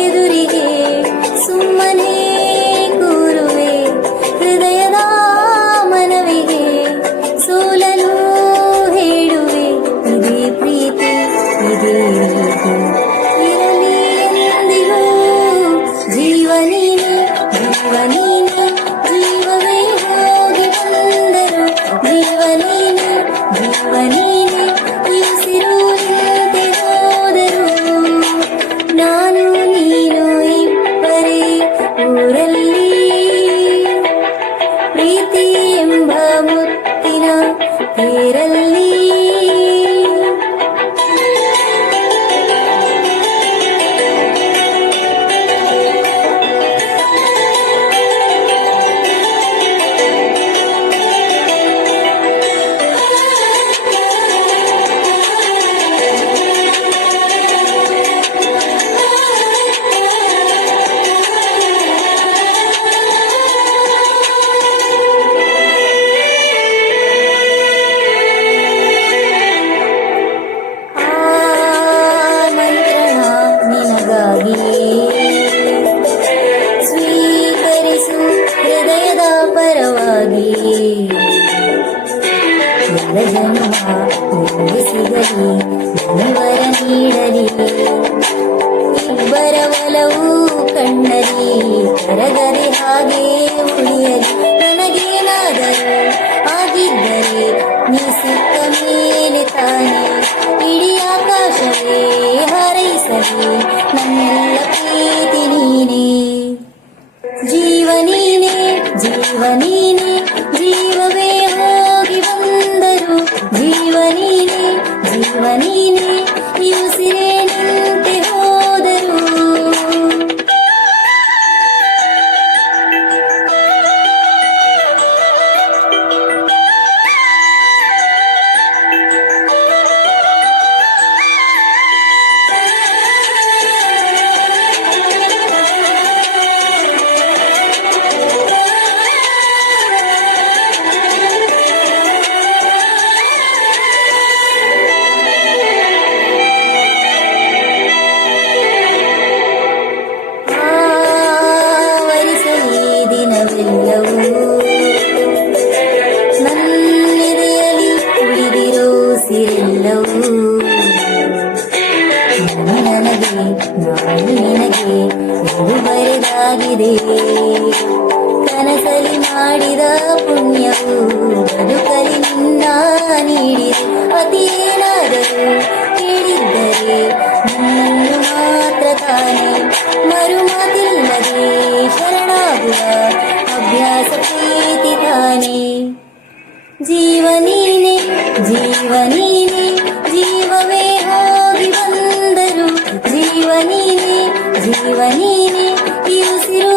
ಎದುರಿಗೆ ಸುಮ್ಮನೆ ಕೂರುವೆ ಹೃದಯದ ಮನವಿಗೆ ಸೋಲಲು ಹೇಳುವೆ ಇದೇ ಪ್ರೀತಿ ಇದೇ ರೀತಿ ಇರಲಿ ಎಂದಿಗೂ ಜೀವನೀನೆ ಜೀವನೀನೆ ಜೀವವೇ ಹೋಗಿ ಬಂದರು ಜೀವನೀನೆ ಜೀವನೀನೆ ಉಸಿರು ನಿಂತೆ ಹೋದರು ನಾನು ನೀನು ಇಬ್ಬರೇ ಊರಲ್ಲಿ ಪ್ರೀತಿ ಎಂಬ ಮುತ್ತಿನ ತೇರಲ್ಲಿ ಸ್ವೀಕರಿಸು ಹೃದಯದ ಪರವಾಗಿ ಎಲ್ಲ ಜನ್ಮ ನಿನಗೆ ಸಿಗಲಿ ನಿವರ ನೀಡಲಿ ಇಬ್ಬರ ಒಲವು ಕಣ್ಣಲಿ ಕರಗದೆ ಹಾಗೆ ಉಳಿಯಲಿ ನನಗೇನಾದರೂ ಆಗಿದ್ದರೆ ನೀ ಸಿಕ್ಕ ಮೇಲೆ ತಾನೆ ಇಡೀ ಆಕಾಶವೇ ಹಾರೈಸಲಿ ನನ್ನೆಲ್ಲ ಪ್ರೀತಿ ನೀನೇ ಜೀವನೀನೆ ಜೀವನೀನೆ ಜೀವವೇ ಹೋಗಿ ಬಂದರು ಜೀವನೀನೆ ಜೀವನೀನೆ ಈ ಉಸಿರೇ ನಿಂತೆ ಹೋದರು ನನ್ನೆದೆಯಲ್ಲಿ ಉಳಿದಿರೋ ಸಿರೆಲ್ಲವೂ ನನಗೆ ನಾನು ನಿನಗೆ ಎಂದು ಬರೆದಾಗಿದೆ ಕನಸಲಿ ಮಾಡಿದ ಪುಣ್ಯವು ಬದುಕಲಿ ನಿನ್ನ ನೀಡಿದೆ ಅದೇನಾದರೂ ಕೇಳಿದ್ದರೆ ನಿನ್ನನ್ನು ಮಾತ್ರ ತಾನೆ ಮರು ಮಾತಿಲ್ಲದೆ ಶರಣಾಗುವ ಅಭ್ಯಾಸ ಪ್ರೀತಿ ತಾನೆ ಜೀವನೀನೆ ಜೀವನೀನೆ ಜೀವವೇ ಹೋಗಿ ಬಂದರು ಜೀವನೀನೆ ಜೀವನೀನೆ ಈ ಉಸಿರು